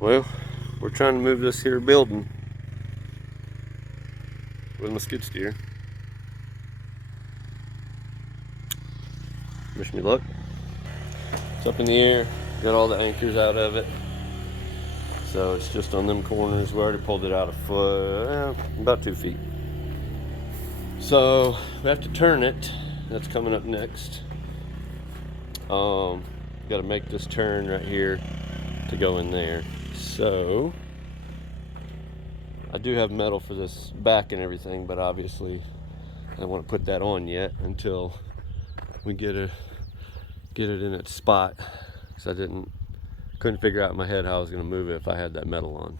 Well, we're trying to move this here building with my skid steer. Wish me luck. It's up in the air, got all the anchors out of it. So it's just on them corners. We already pulled it out a foot, about 2 feet. So we have to turn it. That's coming up next. Got to make this turn right here to go in there. So I do have metal for this back and everything, but obviously I don't want to put that on yet until we get it in its spot, because couldn't figure out in my head how I was going to move it if I had that metal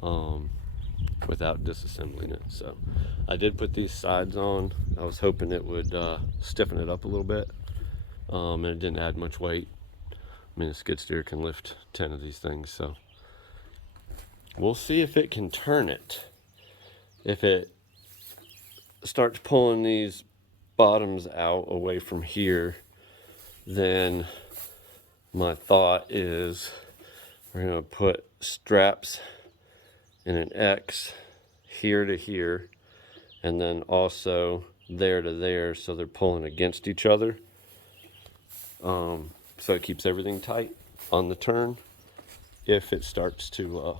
on, without disassembling it. So I did put these sides on. I was hoping it would stiffen it up a little bit, and it didn't add much weight. I mean, a skid steer can lift 10 of these things, so we'll see if it can turn it. If it starts pulling these bottoms out away from here, then my thought is we're going to put straps in an X here to here, and then also there to there, so they're pulling against each other. So it keeps everything tight on the turn if it starts to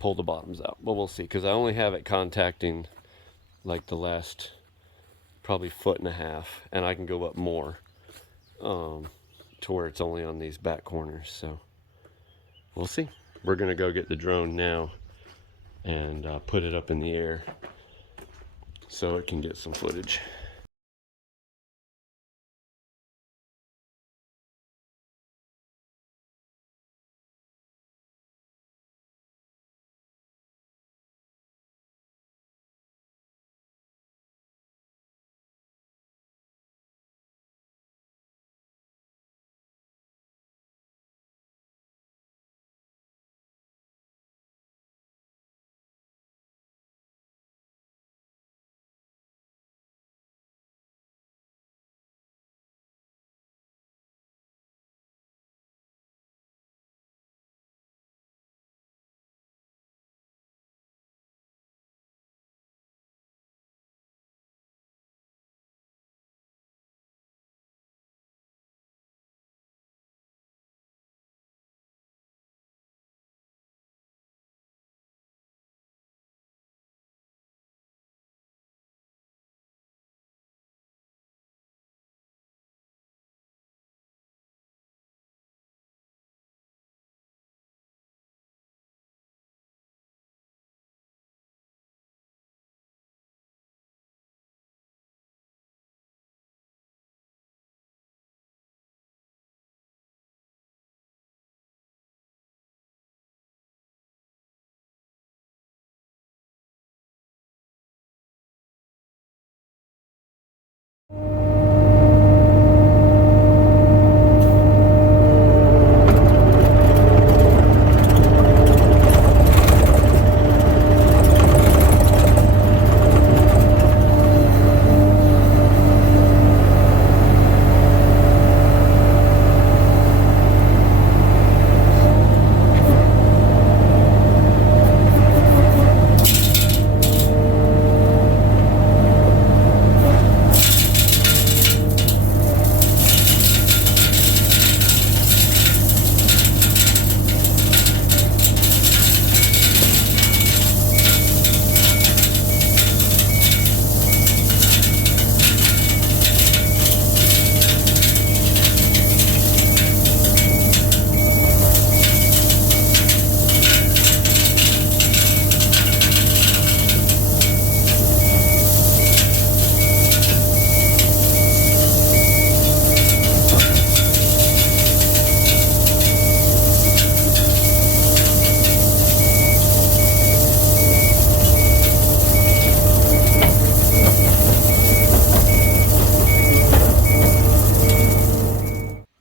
pull the bottoms out. But we'll see, because I only have it contacting like the last probably 1.5 feet, and I can go up more to where it's only on these back corners. So we'll see. We're gonna go get the drone now and put it up in the air so it can get some footage.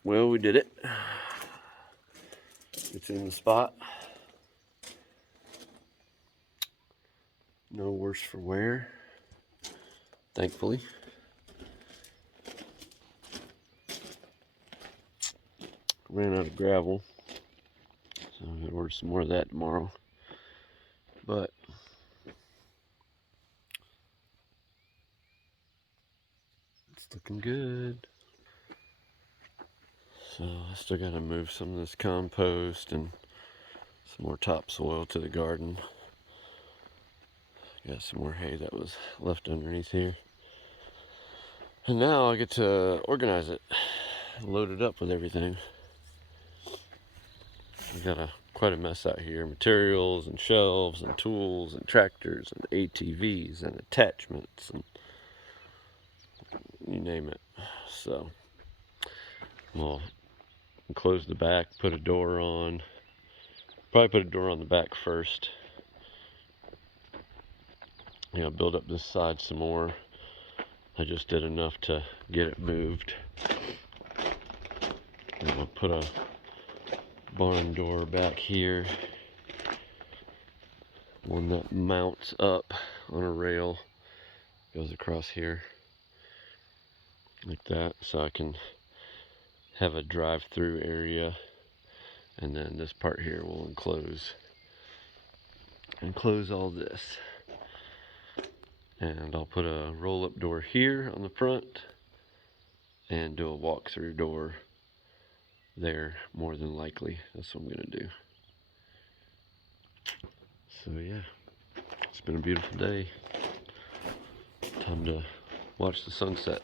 Well, we did it. It's in the spot. No worse for wear, thankfully. Ran out of gravel. So I'm gonna order some more of that tomorrow. But it's looking good. So I still gotta move some of this compost and some more topsoil to the garden. Got some more hay that was left underneath here. And now I get to organize it, load it up with everything. I got quite a mess out here. Materials and shelves and tools and tractors and ATVs and attachments and you name it. So we'll close the back, put a door on. Probably put a door on the back first. You know, build up this side some more. I just did enough to get it moved. And I'll put a barn door back here. One that mounts up on a rail. Goes across here. Like that. So I can have a drive-through area. And then this part here will enclose all this. And I'll put a roll-up door here on the front and do a walk-through door there, more than likely. That's what I'm gonna do. So yeah, it's been a beautiful day. Time to watch the sunset.